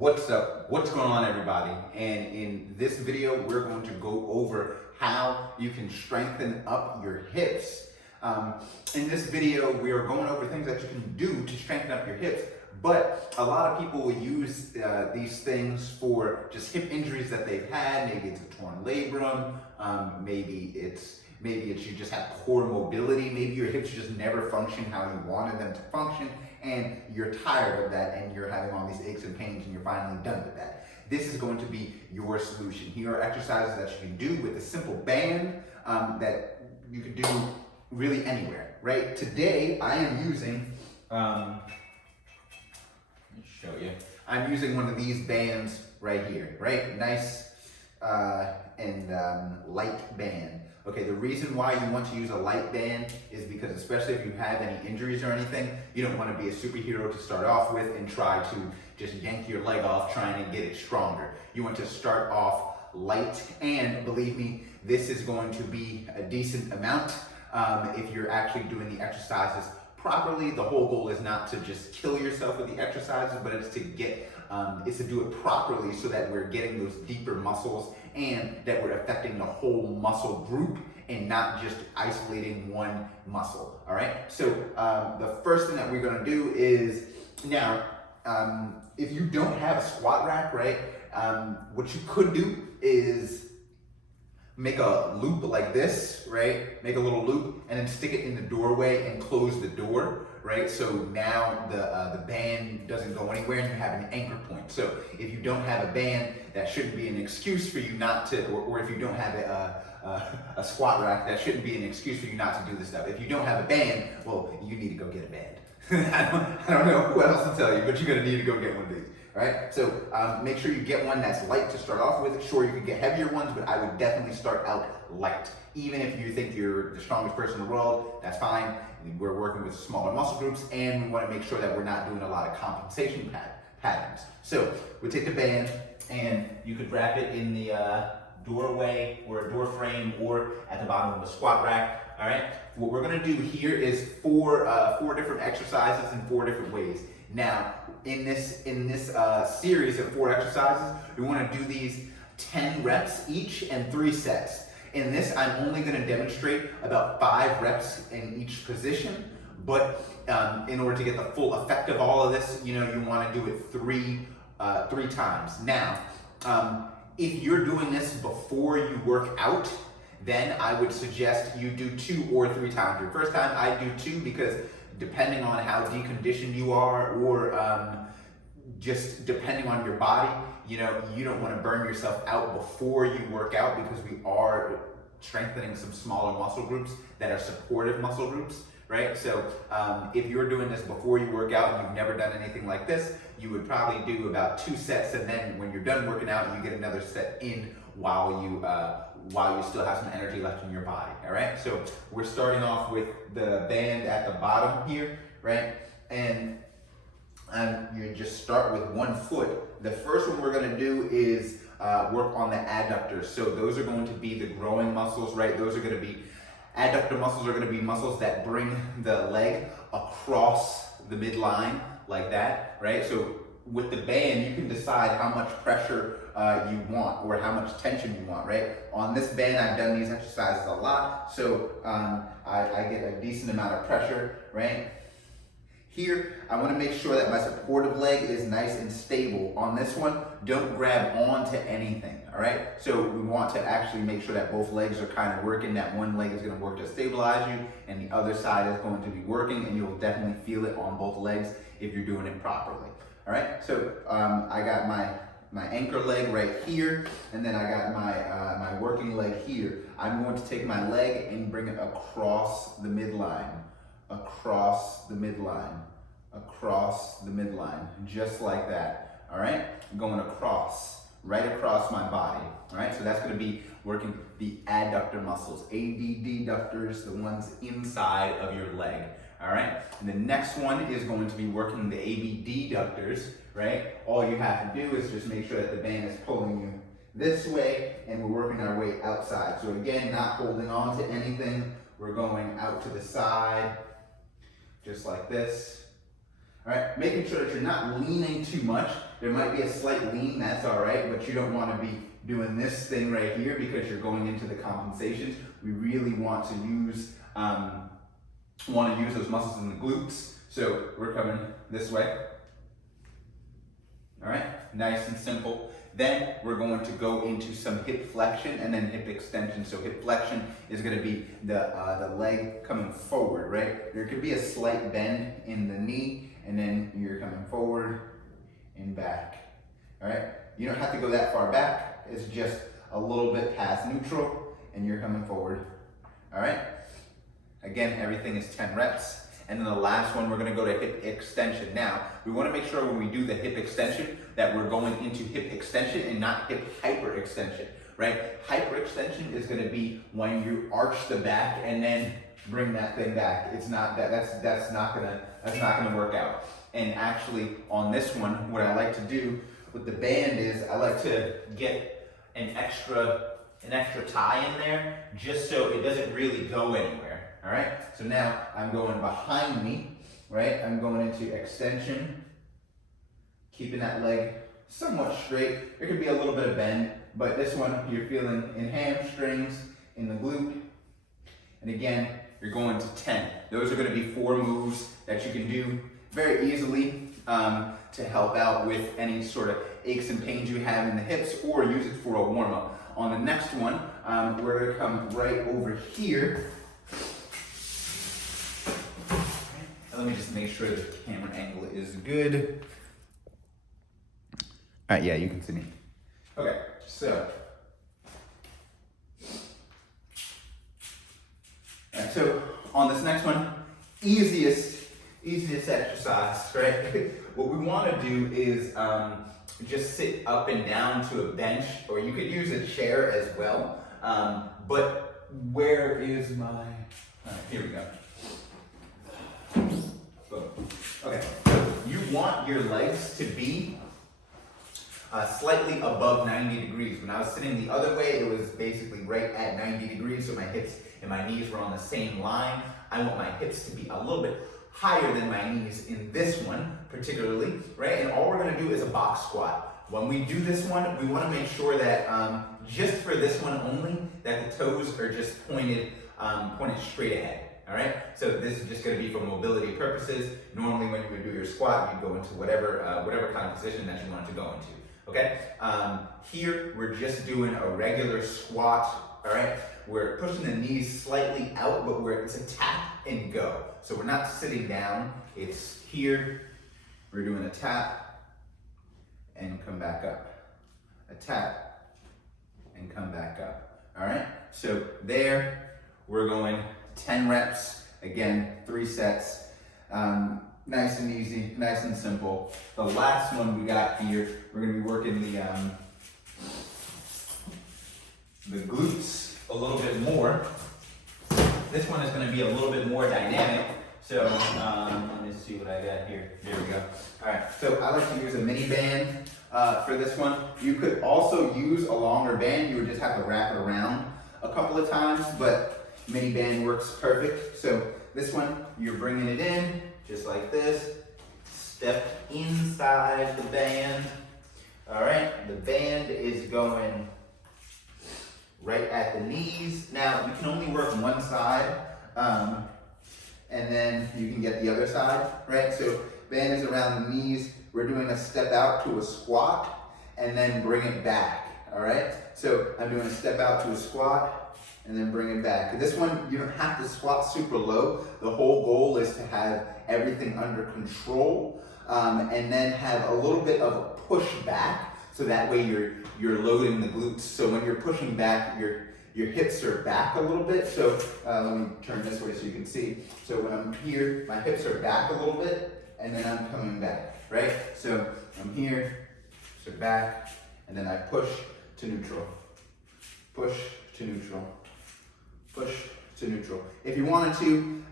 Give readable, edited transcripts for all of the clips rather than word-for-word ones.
What's up? What's going on, everybody? And in this video, we're going to go over how you can strengthen up your hips. In this video, we are going over things that you can do to strengthen up your hips, but a lot of people will use these things for just hip injuries that they've had. Maybe it's a torn labrum, maybe it's you just have poor mobility, maybe your hips just never function how you wanted them to function, and you're tired of that and you're having all these aches and pains and you're finally done with that. This is going to be your solution. Here are exercises that you can do with a simple band that you can do really anywhere, right? Today I am using, let me show you. I'm using one of these bands right here, right? Nice and light band. Okay, the reason why you want to use a light band is because, especially if you have any injuries or anything, you don't want to be a superhero to start off with and try to just yank your leg off trying to get it stronger. You want to start off light, and believe me, this is going to be a decent amount if you're actually doing the exercises properly. The whole goal is not to just kill yourself with the exercises, but it's to do it properly so that we're getting those deeper muscles and that we're affecting the whole muscle group and not just isolating one muscle. All right. So the first thing that we're going to do is now, if you don't have a squat rack, right, what you could do is make a loop like this, right? Make a little loop and then stick it in the doorway and close the door, right? So now the band doesn't go anywhere and you have an anchor point. So if you don't have a band, that shouldn't be an excuse for you not to, or if you don't have a squat rack, that shouldn't be an excuse for you not to do this stuff. If you don't have a band, well, you need to go get a band. I don't know what else to tell you, but you're gonna need to go get one of these. All right, so make sure you get one that's light to start off with. Sure, you can get heavier ones, but I would definitely start out light. Even if you think you're the strongest person in the world, that's fine. We're working with smaller muscle groups, and we want to make sure that we're not doing a lot of compensation patterns. So we take the band, and you could wrap it in the doorway or a door frame or at the bottom of the squat rack. All right, what we're going to do here is four different exercises in 4 different ways. Now, in this series of 4 exercises, we want to do these 10 reps each and 3 sets. In this, I'm only going to demonstrate about 5 reps in each position, but in order to get the full effect of all of this, you want to do it 3 times. Now, if you're doing this before you work out, then I would suggest you do 2 or 3 times. Your first time, I do 2 because depending on how deconditioned you are, or just depending on your body, you don't want to burn yourself out before you work out, because we are strengthening some smaller muscle groups that are supportive muscle groups, right? So if you're doing this before you work out and you've never done anything like this, you would probably do about 2 sets, and then when you're done working out, you get another set in while you still have some energy left in your body. All right, so we're starting off with the band at the bottom here, right? And you just start with 1 foot. The first one we're going to do is work on the adductors. So those are going to be the growing muscles, right? Those are going to be adductor muscles, are going to be muscles that bring the leg across the midline like that, right? So with the band, you can decide how much pressure you want or how much tension you want, right? On this band, I've done these exercises a lot, so I get a decent amount of pressure, right? Here, I want to make sure that my supportive leg is nice and stable. On this one, don't grab onto anything, all right? So we want to actually make sure that both legs are kind of working, that one leg is going to work to stabilize you, and the other side is going to be working, and you'll definitely feel it on both legs if you're doing it properly. All right, so I got my anchor leg right here, and then I got my working leg here. I'm going to take my leg and bring it across the midline, across the midline, across the midline, just like that. All right, I'm going across, right across my body. All right, so that's going to be working the adductor muscles, abductors, the ones inside of your leg. All right, and the next one is going to be working the abductors, right? All you have to do is just make sure that the band is pulling you this way, and we're working our way outside. So again, not holding on to anything. We're going out to the side, just like this. All right, making sure that you're not leaning too much, There might be a slight lean, that's all right, but you don't want to be doing this thing right here because you're going into the compensations. We really want to use those muscles in the glutes. So we're coming this way. All right, nice and simple. Then we're going to go into some hip flexion and then hip extension. So hip flexion is going to be the leg coming forward, right? There could be a slight bend in the knee, and then you're coming forward and back. All right, you don't have to go that far back. It's just a little bit past neutral, and you're coming forward. All right. Again, everything is 10 reps. And then the last one, we're gonna go to hip extension. Now, we wanna make sure when we do the hip extension that we're going into hip extension and not hip hyperextension, right? Hyperextension is gonna be when you arch the back and then bring that thing back. It's not that's not gonna work out. And actually, on this one, what I like to do with the band is I like to get an extra tie in there just so it doesn't really go anywhere. All right, so now I'm going behind me, right? I'm going into extension, keeping that leg somewhat straight. There could be a little bit of bend, but this one you're feeling in hamstrings, in the glute. And again, you're going to 10. Those are gonna be 4 moves that you can do very easily to help out with any sort of aches and pains you have in the hips, or use it for a warm up. On the next one, we're gonna come right over here. Let me just make sure the camera angle is good. All right, yeah, you can see me. Okay, so. All right, so on this next one, easiest exercise, right? What we want to do is just sit up and down to a bench, or you could use a chair as well. But where is my, all right, here we go. Okay, so you want your legs to be slightly above 90 degrees. When I was sitting the other way, it was basically right at 90 degrees, so my hips and my knees were on the same line. I want my hips to be a little bit higher than my knees in this one, particularly, right? And all we're gonna do is a box squat. When we do this one, we wanna make sure that just for this one only, that the toes are just pointed straight ahead. All right, so this is just going to be for mobility purposes. Normally when you would do your squat, you'd go into whatever kind of position that you wanted to go into, okay? Here, we're just doing a regular squat, all right? We're pushing the knees slightly out, but it's a tap and go. So we're not sitting down, it's here. We're doing a tap and come back up. A tap and come back up, all right? So there, we're going 10 reps, again, 3 sets, nice and easy, nice and simple. The last one we got here, we're gonna be working the glutes a little bit more. This one is gonna be a little bit more dynamic. So let me see what I got here. There we go. All right, so I like to use a mini band for this one. You could also use a longer band. You would just have to wrap it around a couple of times, but mini band works perfect. So this one, you're bringing it in just like this. Step inside the band. All right, the band is going right at the knees. Now, you can only work one side, and then you can get the other side, right? So band is around the knees. We're doing a step out to a squat, and then bring it back, all right? So I'm doing a step out to a squat, and then bring it back. This one, you don't have to squat super low. The whole goal is to have everything under control, and then have a little bit of a push back, so that way you're loading the glutes. So when you're pushing back, your hips are back a little bit. So let me turn this way so you can see. So when I'm here, my hips are back a little bit, and then I'm coming back, right? So I'm here, so back, and then I push to neutral. Push to neutral. Push to neutral. If you wanted to,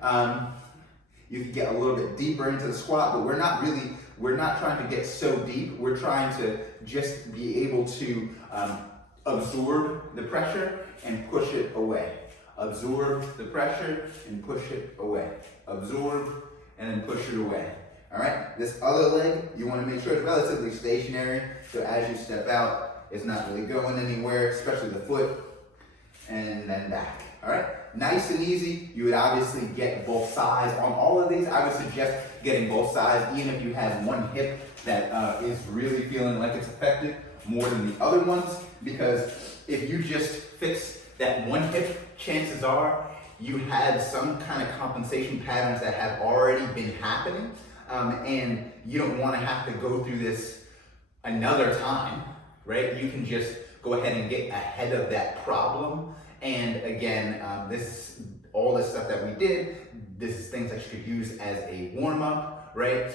you could get a little bit deeper into the squat, but we're not trying to get so deep. We're trying to just be able to absorb the pressure and push it away. Absorb the pressure and push it away. Absorb and then push it away. All right, this other leg, you want to make sure it's relatively stationary. So as you step out, it's not really going anywhere, especially the foot, and then back. All right, nice and easy. You would obviously get both sides. On all of these, I would suggest getting both sides, even if you have one hip that is really feeling like it's affected more than the other ones, because if you just fix that one hip, chances are you had some kind of compensation patterns that have already been happening, and you don't want to have to go through this another time, right? You can just go ahead and get ahead of that problem. And again, all this stuff that we did, this is things that you could use as a warm-up, right?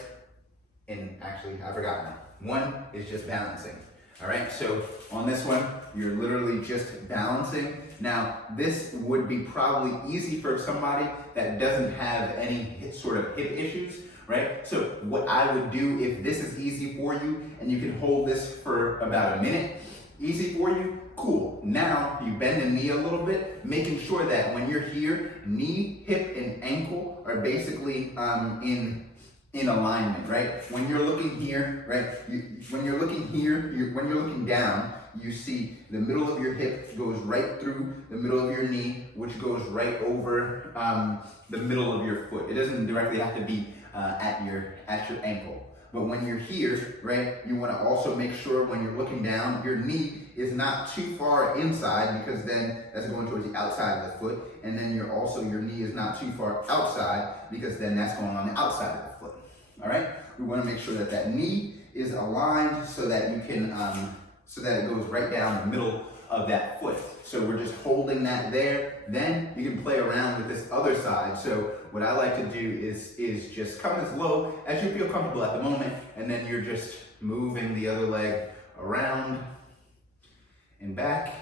And actually, I forgot one. One is just balancing. All right, so on this one, you're literally just balancing. Now, this would be probably easy for somebody that doesn't have any sort of hip issues, right? So what I would do, if this is easy for you and you can hold this for about a minute, easy for you, cool. Now you bend the knee a little bit, making sure that when you're here, knee, hip, and ankle are basically in alignment, right? When you're looking here, right? When you're looking here, when you're looking down, you see the middle of your hip goes right through the middle of your knee, which goes right over the middle of your foot. It doesn't directly have to be at your ankle. But when you're here, right, you want to also make sure when you're looking down, your knee is not too far inside, because then that's going towards the outside of the foot. And then your knee is not too far outside, because then that's going on the outside of the foot. All right, we want to make sure that that knee is aligned so that you can, so that it goes right down the middle of that foot. So we're just holding that there. Then you can play around with this other side. So what I like to do is just come as low as you feel comfortable at the moment, and then you're just moving the other leg around and back.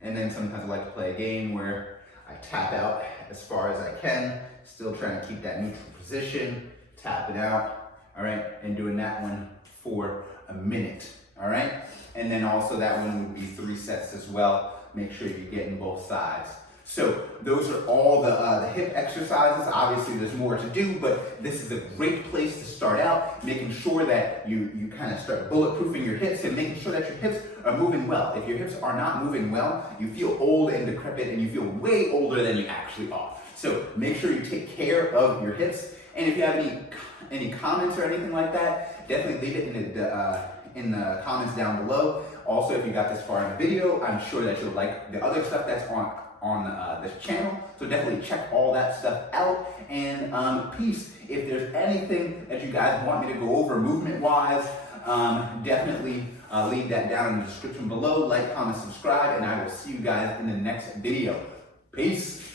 And then sometimes I like to play a game where I tap out as far as I can, still trying to keep that neutral position, tap it out, all right, and doing that one for a minute, all right? And then also that one would be 3 sets as well. Make sure you're getting both sides. So those are all the hip exercises. Obviously there's more to do, but this is a great place to start out, making sure that you kind of start bulletproofing your hips and making sure that your hips are moving well. If your hips are not moving well, you feel old and decrepit, and you feel way older than you actually are. So make sure you take care of your hips. And if you have any comments or anything like that, definitely leave it in the comments down below. Also, if you got this far in the video, I'm sure that you'll like the other stuff that's on this channel. So definitely check all that stuff out. And peace. If there's anything that you guys want me to go over movement-wise, definitely leave that down in the description below. Like, comment, subscribe, and I will see you guys in the next video. Peace.